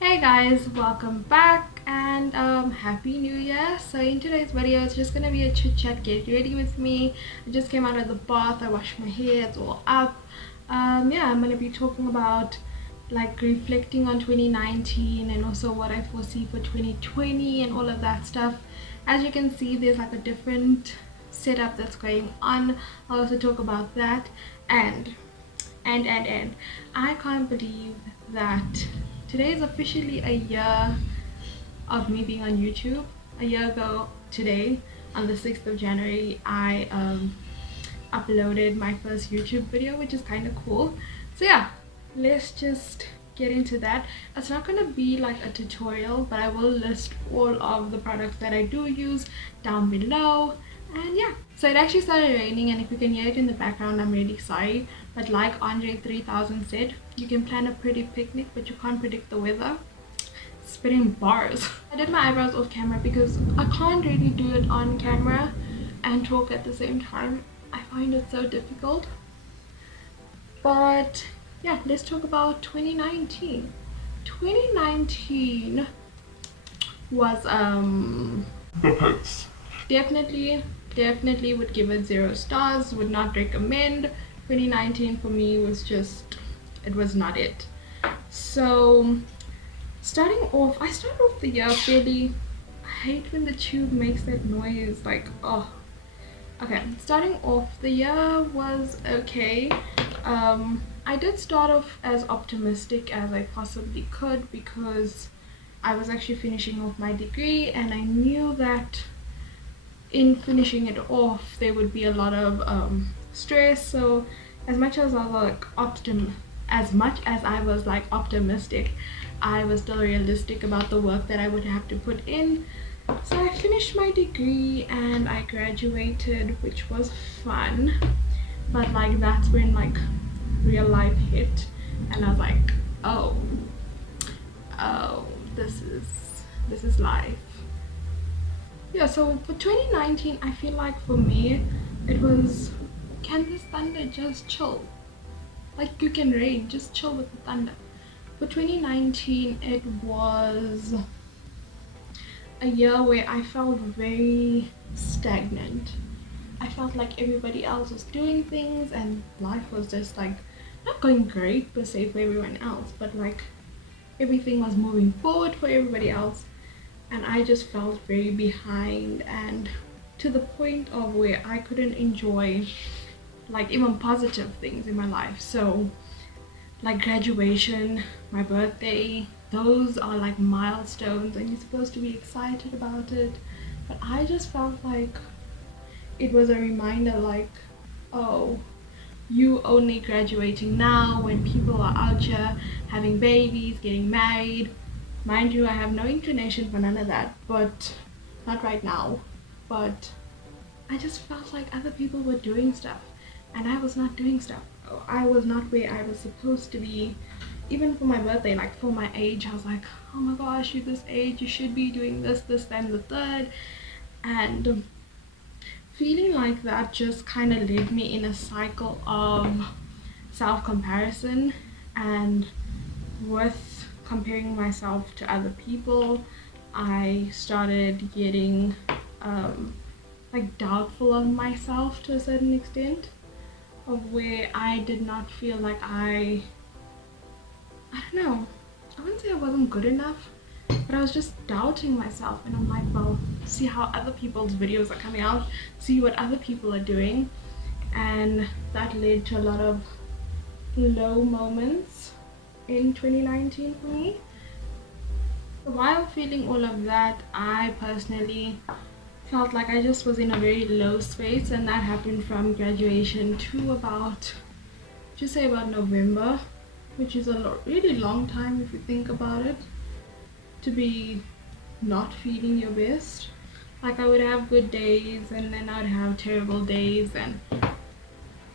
Hey guys, welcome back and happy new year. So in today's video it's just gonna be a chit chat, get ready with me. I just came out of the bath, I washed my hair, it's all up. Yeah, I'm gonna be talking about like reflecting on 2019 and also what I foresee for 2020 and all of that stuff. As you can see, there's like a different setup that's going on. I'll also talk about that and I can't believe that today is officially a year of me being on YouTube. A year ago today, on the 6th of January, I uploaded my first YouTube video, which is kind of cool. So yeah, let's just get into that. It's not gonna be like a tutorial, but I will list all of the products that I do use down below. And yeah, so it actually started raining, and if you can hear it in the background, I'm really sorry. But like Andre 3000 said, you can plan a pretty picnic, but you can't predict the weather. Spitting bars. I did my eyebrows off camera because I can't really do it on camera and talk at the same time. I find it so difficult. But yeah, let's talk about 2019. 2019 was the pits. Definitely would give it 0 stars, would not recommend. 2019 for me was just, it was not it. So starting off, I started off the year fairly, I hate when the tube makes that noise, like, oh. Okay, starting off the year was okay. I did start off as optimistic as I possibly could because I was actually finishing off my degree, and I knew that in finishing it off there would be a lot of stress. So as much as I was like optimistic, I was still realistic about the work that I would have to put in. So I finished my degree and I graduated, which was fun, but like that's when like real life hit, and I was like, oh, this is life. Yeah, so for 2019, I feel like for me it was, can this thunder just chill? Like, you can rain, just chill with the thunder. For 2019, it was a year where I felt very stagnant. I felt like everybody else was doing things and life was just like not going great per se for everyone else, but like everything was moving forward for everybody else, and I just felt very behind, and to the point of where I couldn't enjoy like even positive things in my life. So like graduation, my birthday, those are like milestones and you're supposed to be excited about it, but I just felt like it was a reminder like, oh, you only graduating now when people are out here having babies, getting married. Mind you, I have no inclination for none of that, but not right now. But I just felt like other people were doing stuff and I was not doing stuff. I was not where I was supposed to be. Even for my birthday, like for my age, I was like, oh my gosh, you're this age, you should be doing this, and the third. And feeling like that just kind of led me in a cycle of self-comparison, and with comparing myself to other people, I started getting like doubtful of myself to a certain extent, of where I did not feel like I don't know, I wouldn't say I wasn't good enough, but I was just doubting myself, and I'm like, well, see how other people's videos are coming out, see what other people are doing, and that led to a lot of low moments in 2019 for me. While feeling all of that, I personally felt like I just was in a very low space, and that happened from graduation to about, just say about November, which is a really long time if you think about it, to be not feeling your best. Like, I would have good days and then I would have terrible days, and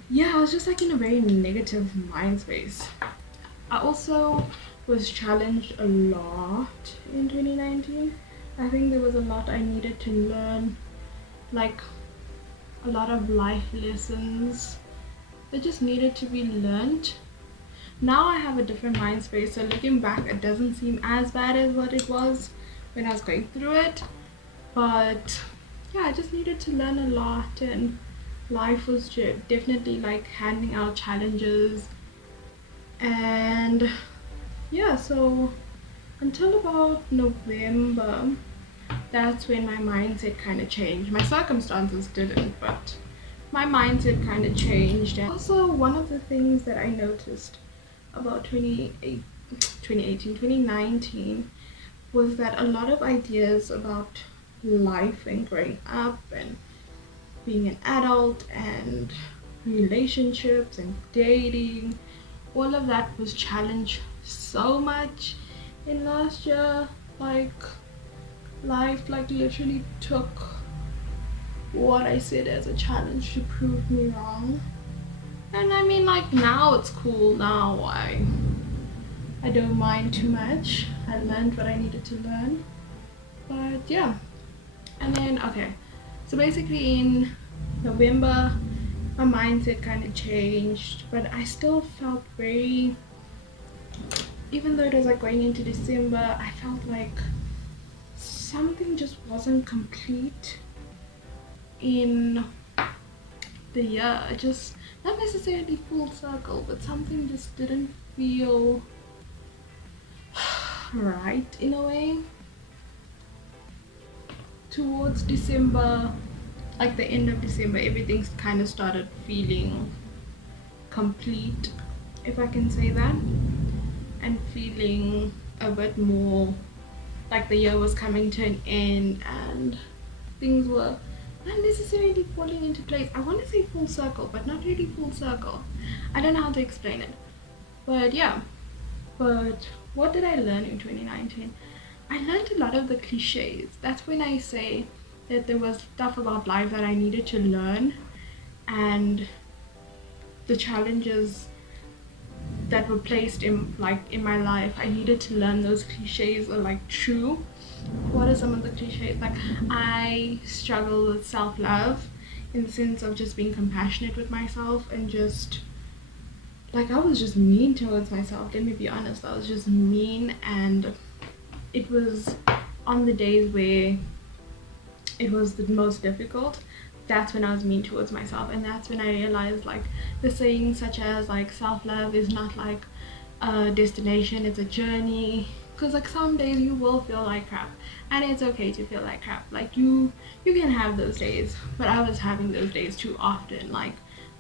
yeah, I was just like in a very negative mind space. I also was challenged a lot in 2019. I think there was a lot I needed to learn, like a lot of life lessons that just needed to be learned. now I have a different mind space, so looking back it doesn't seem as bad as what it was when I was going through it. But yeah, I just needed to learn a lot, and life was definitely like handing out challenges. And yeah, so until about November, that's when my mindset kind of changed. My circumstances didn't, but my mindset kind of changed. And also, one of the things that I noticed about 2019 was that a lot of ideas about life and growing up and being an adult and relationships and dating, all of that was challenged so much in last year. Like, life like literally took what I said as a challenge to prove me wrong. And I mean, like, now it's cool. Now I don't mind too much. I learned what I needed to learn. But yeah, and then okay, so basically in November my mindset kind of changed, but I still felt very, even though it was like going into December, I felt like something just wasn't complete in the year. Just not necessarily full circle, but something just didn't feel right in a way. Towards December, like the end of December, everything kind of started feeling complete, if I can say that, and feeling a bit more like the year was coming to an end and things were not necessarily falling into place. I want to say full circle, but not really full circle. I don't know how to explain it, but yeah. But what did I learn in 2019? I learned a lot of the cliches. That's when I say that there was stuff about life that I needed to learn, and the challenges that were placed in my life, I needed to learn those cliches are like true. What are some of the cliches? Like, I struggle with self-love in the sense of just being compassionate with myself, and just like, I was just mean towards myself. Let me be honest, I was just mean, and it was on the days where it was the most difficult, that's when I was mean towards myself. And that's when I realized, like, the sayings such as like self-love is not like a destination, it's a journey. Because like some days you will feel like crap, and it's okay to feel like crap. Like, you can have those days, but I was having those days too often. Like,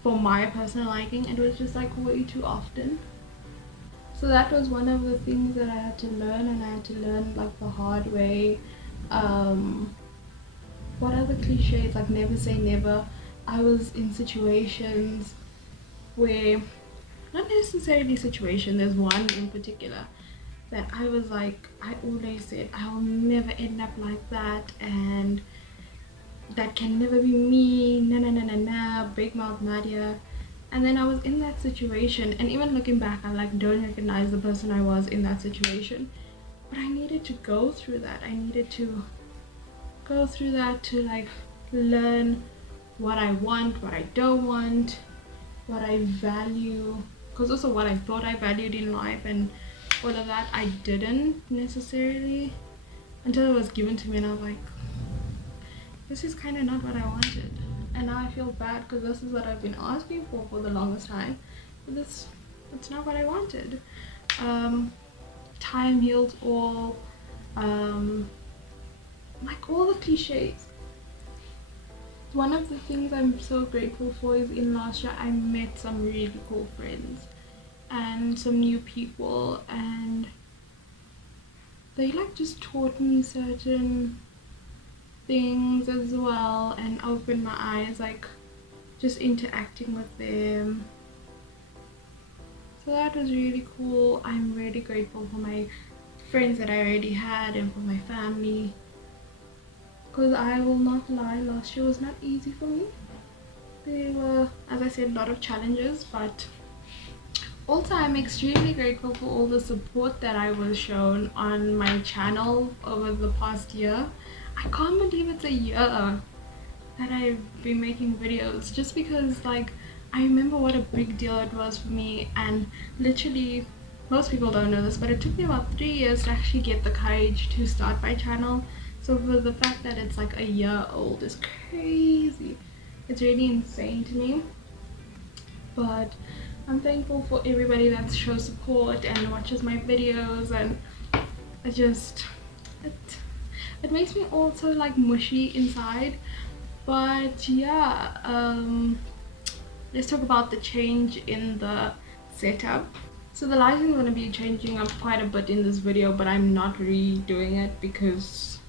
for my personal liking, it was just like way too often. So that was one of the things that I had to learn, and I had to learn like the hard way. What are the cliches? Like, never say never. I was in situations where, not necessarily situation, there's one in particular that I was like, I always said I will never end up like that, and that can never be me, na, big mouth Nadia. And then I was in that situation, and even looking back, I like don't recognize the person I was in that situation. But I needed to go through that. I needed to go through that to like learn what I want, what I don't want, what I value, because also what I thought I valued in life, and all of that I didn't necessarily, until it was given to me, and I was like, this is kind of not what I wanted. And now I feel bad because this is what I've been asking for the longest time, but it's not what I wanted. Time heals all, like all the cliches. One of the things I'm so grateful for is in last year I met some really cool friends and some new people, and they like just taught me certain things as well, and opened my eyes, like just interacting with them. So that was really cool. I'm really grateful for my friends that I already had, and for my family, because I will not lie, last year was not easy for me. There were, as I said, a lot of challenges, but also I'm extremely grateful for all the support that I was shown on my channel over the past year. I can't believe it's a year that I've been making videos, just because like I remember what a big deal it was for me, and literally most people don't know this, but it took me about 3 years to actually get the courage to start my channel. So for the fact that it's like a year old is crazy. It's really insane to me. But I'm thankful for everybody that shows support and watches my videos, and it makes me also like mushy inside. But yeah, let's talk about the change in the setup. So the lighting is going to be changing up quite a bit in this video, but I'm not redoing it because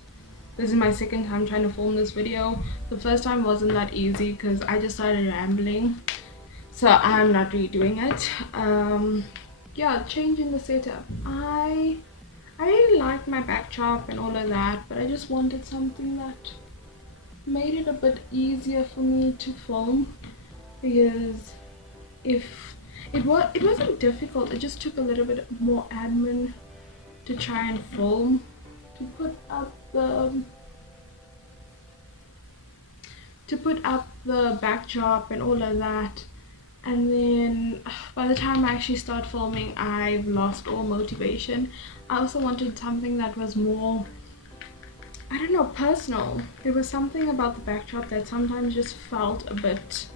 this is my second time trying to film this video. The first time wasn't that easy because I just started rambling, so I'm not redoing it. Yeah, changing the setup. I really like my backdrop and all of that, but I just wanted something that made it a bit easier for me to film, because if it wasn't difficult, it just took a little bit more admin to try and film, to put up the backdrop and all of that. And then by the time I actually start filming, I've lost all motivation. I also wanted something that was more, I don't know, personal. There was something about the backdrop that sometimes just felt a bit,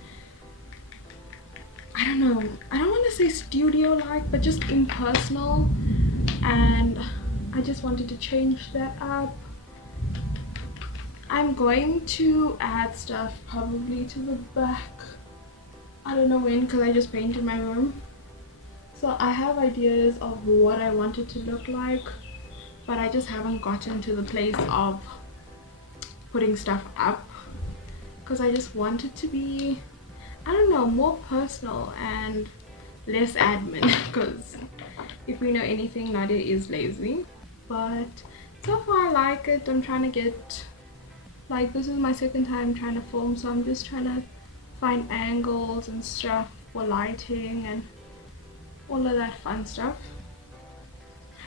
I don't know, I don't want to say studio-like, but just impersonal, and I just wanted to change that up. I'm going to add stuff probably to the back. I don't know when, because I just painted my room. So I have ideas of what I want it to look like, but I just haven't gotten to the place of putting stuff up, because I just want it to be, I don't know, more personal and less admin, because if we know anything, Nadia is lazy. But so far I like it. I'm trying to get, like, this is my second time trying to film, so I'm just trying to find angles and stuff for lighting and all of that fun stuff.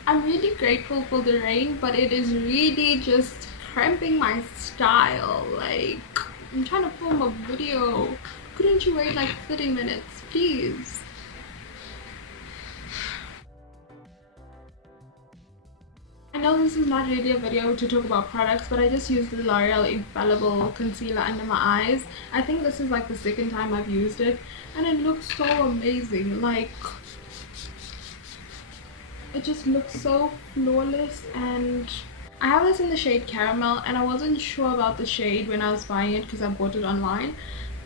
I'm really grateful for the rain, but it is really just cramping my style. Like, I'm trying to film a video. Couldn't you wait like 30 minutes, please? I know this is not really a video to talk about products, but I just used the L'Oreal Infallible concealer under my eyes. I think this is like the second time I've used it, and it looks so amazing. Like, it just looks so flawless. And I have this in the shade Caramel, and I wasn't sure about the shade when I was buying it because I bought it online,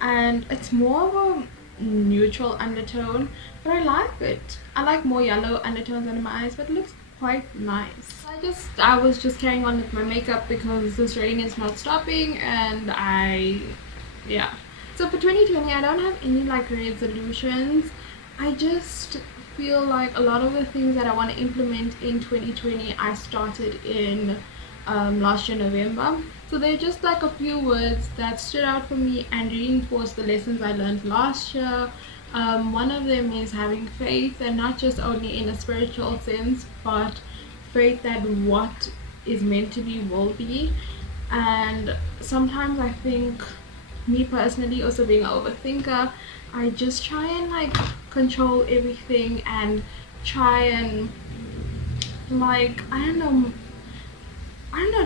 and it's more of a neutral undertone, but I like it. I like more yellow undertones under my eyes, but it looks quite nice. I was just carrying on with my makeup because this rain is not stopping, and yeah. So for 2020, I don't have any like resolutions. I just feel like a lot of the things that I want to implement in 2020 I started in last year November. So they're just like a few words that stood out for me and reinforced the lessons I learned last year. One of them is having faith, and not just only in a spiritual sense, but faith that what is meant to be will be. And sometimes I think, me personally, also being an overthinker, I just try and like control everything and try and like I don't know,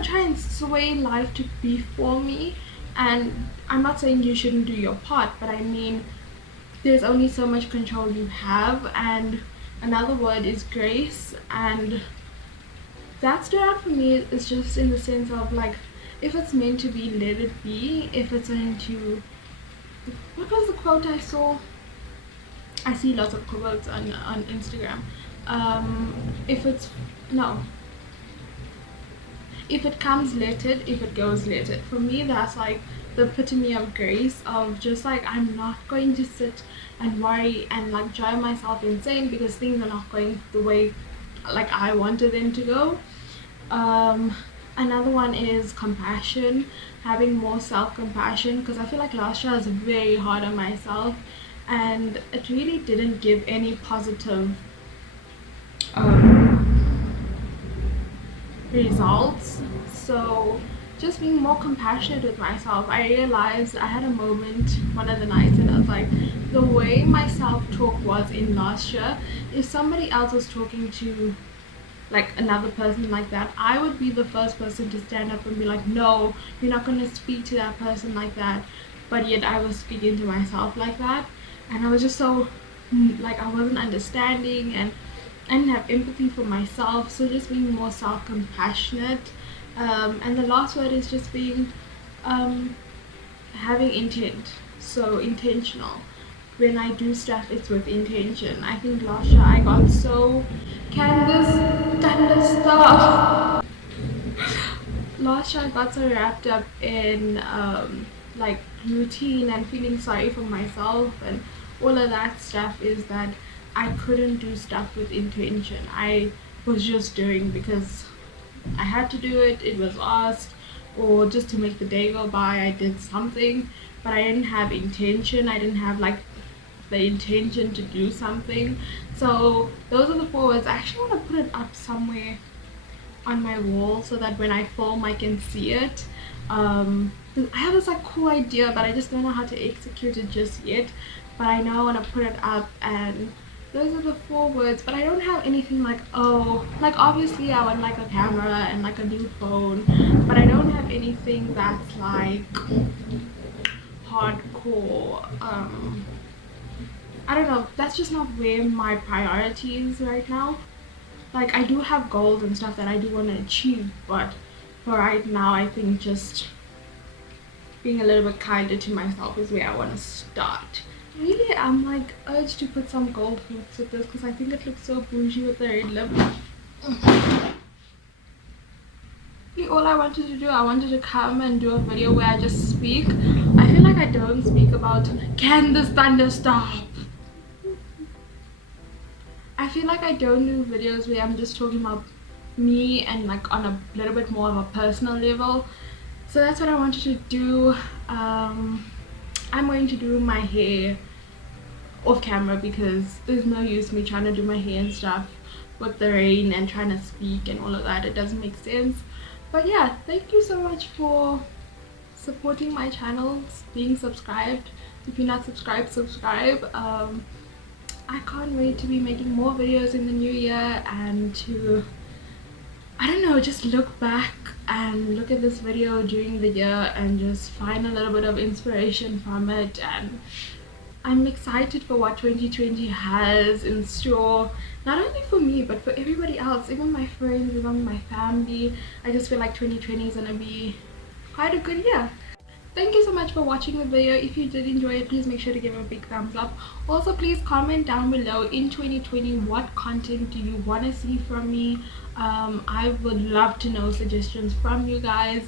try and sway life to be for me. And I'm not saying you shouldn't do your part, but I mean, there's only so much control you have. And another word is grace, and that stood out for me. Is just in the sense of like, if it's meant to be, let it be. If it's meant to, what was the quote I saw? I see lots of quotes on Instagram. If it comes, let it. If it goes, let it. For me, that's like the epitome of grace, of just like, I'm not going to sit and worry and like drive myself insane because things are not going the way like I wanted them to go. Another one is compassion, having more self-compassion, because I feel like last year I was very hard on myself, and it really didn't give any positive results. So just being more compassionate with myself. I realized I had a moment one of the nights and I was like, the way my self-talk was in last year, if somebody else was talking to like another person like that, I would be the first person to stand up and be like, no, you're not going to speak to that person like that. But yet I was speaking to myself like that, and I was just so like, I wasn't understanding and I didn't have empathy for myself. So just being more self-compassionate. And the last word is just being having intent. So intentional. When I do stuff, it's with intention. I think last year I got so last year I got so wrapped up in like routine and feeling sorry for myself and all of that stuff, is that I couldn't do stuff with intention. I was just doing because I had to do it, it was asked, or just to make the day go by. I did something, but I didn't have intention. I didn't have like the intention to do something. So those are the 4 words. I actually want to put it up somewhere on my wall so that when I film I can see it. I have this like cool idea, but I just don't know how to execute it just yet. But I know I want to put it up, and those are the 4 words. But I don't have anything like, oh, like obviously I want like a camera and like a new phone, but I don't have anything that's like hardcore. I don't know, that's just not where my priority is right now. Like, I do have goals and stuff that I do want to achieve, but for right now I think just being a little bit kinder to myself is where I want to start. Really, I'm like urged to put some gold hoops with this because I think it looks so bougie with the red lip. All I wanted to do, I wanted to come and do a video where I just speak. I feel like I don't speak about, can this thunder stop? I feel like I don't do videos where I'm just talking about me and like on a little bit more of a personal level. So that's what I wanted to do. I'm going to do my hair off camera because there's no use me trying to do my hair and stuff with the rain and trying to speak and all of that. It doesn't make sense. But yeah, thank you so much for supporting my channel, being subscribed. If you're not subscribed, subscribe. I can't wait to be making more videos in the new year and to, I don't know, just look back and look at this video during the year and just find a little bit of inspiration from it. And I'm excited for what 2020 has in store, not only for me but for everybody else, even my friends, even my family. I just feel like 2020 is gonna be quite a good year. Thank you so much for watching the video. If you did enjoy it, please make sure to give it a big thumbs up. Also, please comment down below in 2020 what content do you want to see from me. I would love to know suggestions from you guys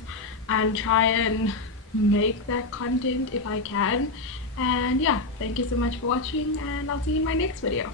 and try and make that content if I can. And yeah, thank you so much for watching, and I'll see you in my next video.